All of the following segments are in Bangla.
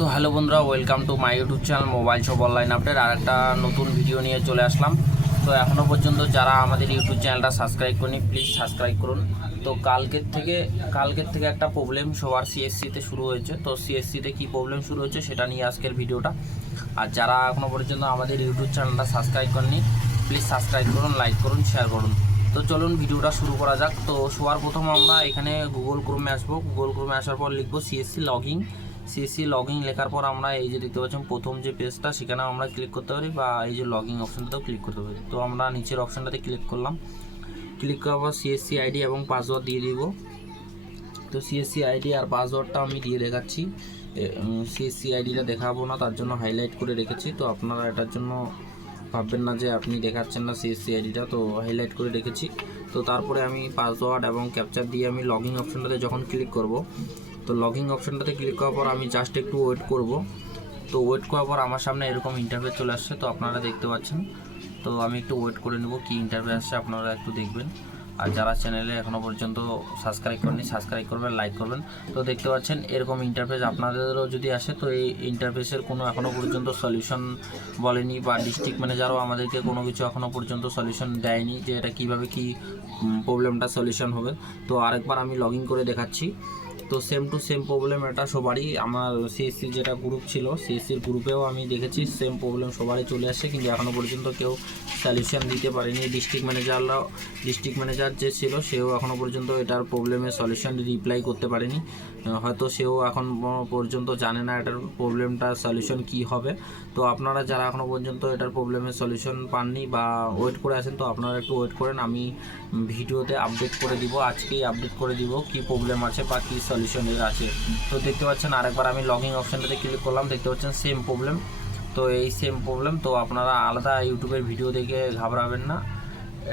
তো হ্যালো বন্ধুরা welcome to my YouTube channel mobile shop online update আর একটা নতুন ভিডিও নিয়ে চলে আসলাম। তো এখনও পর্যন্ত যারা আমাদের ইউটিউব চ্যানেলটা সাবস্ক্রাইব করেনি প্লিজ সাবস্ক্রাইব করুন। তো কালকের থেকে কালকের থেকে একটা প্রবলেম সবার সিএসসিতে শুরু হয়েছে। তো সিএসসিতে কী প্রবলেম শুরু হয়েছে সেটা নিয়ে আজকের ভিডিওটা আর যারা এখনও পর্যন্ত আমাদের ইউটিউব চ্যানেলটা সাবস্ক্রাইব করেনি প্লিজ সাবস্ক্রাইব করুন লাইক করুন শেয়ার করুন। তো চলুন ভিডিওটা শুরু করা যাক। তো সবার প্রথম আমরা এখানে গুগল ক্রোমে আসব। গুগল ক্রোমে আসার পর লিখব সিএসসি লগিং সিএসসি লগিং লেখার পর আমরা এই যে দেখতে পাচ্ছেন প্রথম যে পেজটা সেখানে আমরা ক্লিক করতে পারি বা এই যে লগিং অপশনটাতেও ক্লিক করতে পারি। তো আমরা নিচের অপশনটাতে ক্লিক করলাম। ক্লিক করার পর সিএসসি আইডি এবং পাসওয়ার্ড দিয়ে দিব। তো সিএসসি আইডি আর পাসওয়ার্ডটা আমি দিয়ে দেখাচ্ছি। সিএসসি আইডিটা দেখাবো না, তার জন্য হাইলাইট করে রেখেছি। তো আপনারা এটার জন্য ভাববেন না যে আপনি দেখাচ্ছেন না সিএসসি আইডিটা তো হাইলাইট করে রেখেছি। তো তারপরে আমি পাসওয়ার্ড এবং ক্যাপচার দিয়ে আমি লগিং অপশনটাতে যখন ক্লিক করব তো লগিং অপশনটাতে ক্লিক করার পর আমি জাস্ট একটু ওয়েট করব। তো ওয়েট করার পর আমার সামনে এরকম ইন্টারভিউ চলে আসছে, তো আপনারা দেখতে পাচ্ছেন। তো আমি একটু ওয়েট করে নেব কি ইন্টারভিউ আসছে, আপনারা একটু দেখবেন। আর যারা চ্যানেলে এখনও পর্যন্ত সাবস্ক্রাইব করেনি সাবস্ক্রাইব করবেন লাইক করবেন। তো দেখতে পাচ্ছেন এরকম ইন্টারফেস আপনাদেরও যদি আসে, তো এই ইন্টারফেসের কোনো এখনও পর্যন্ত সলিউশন বলেনি বা ডিস্ট্রিক্ট ম্যানেজারও আমাদেরকে কোনো কিছু এখনও পর্যন্ত সলিউশন দেয়নি যে এটা কীভাবে কী প্রবলেমটা সলিউশন হবে। তো আরেকবার আমি লগ করে দেখাচ্ছি। তো সেম টু সেম প্রবলেম এটা সবারই। আমার সিএসসির যেটা গ্রুপ ছিল সিএসসির গ্রুপেও আমি দেখেছি সেম প্রবলেম সবারই চলে আসছে, কিন্তু এখনও পর্যন্ত কেউ সলিউশন দিতে পারেনি। ডিস্ট্রিক্ট ম্যানেজাররাও ডিস্ট্রিক্ট ম্যানেজার যে ছিল, সেও এখনও পর্যন্ত এটার প্রবলেমের সলিউশন রিপ্লাই করতে পারেনি। হয়তো সেও এখন পর্যন্ত জানে না এটার প্রবলেমটা সলিউশন কি হবে। তো আপনারা যারা এখনও পর্যন্ত এটার প্রবলেমের সলিউশন পাননি বা ওয়েট করে আছেন, তো আপনারা একটু ওয়েট করেন। আমি ভিডিওতে আপডেট করে দিব, আজকেই আপডেট করে দিব কি প্রবলেম আছে বা কী সলিউশন আছে। তো দেখতে পাচ্ছেন আরেকবার আমি লগ ইন অপশানটাতে ক্লিক করলাম, দেখতে পাচ্ছেন সেম প্রবলেম তো এই সেম প্রবলেম তো আপনারা আলাদা ইউটিউবের ভিডিও দেখে ঘাবড়াবেন না।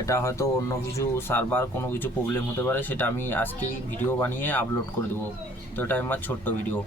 এটা হয়তো অন্য কিছু সার্ভার কোনো কিছু প্রবলেম হতে পারে, সেটা আমি আজকেই ভিডিও বানিয়ে আপলোড করে দেবো। তো এটা আমার ছোট্ট ভিডিও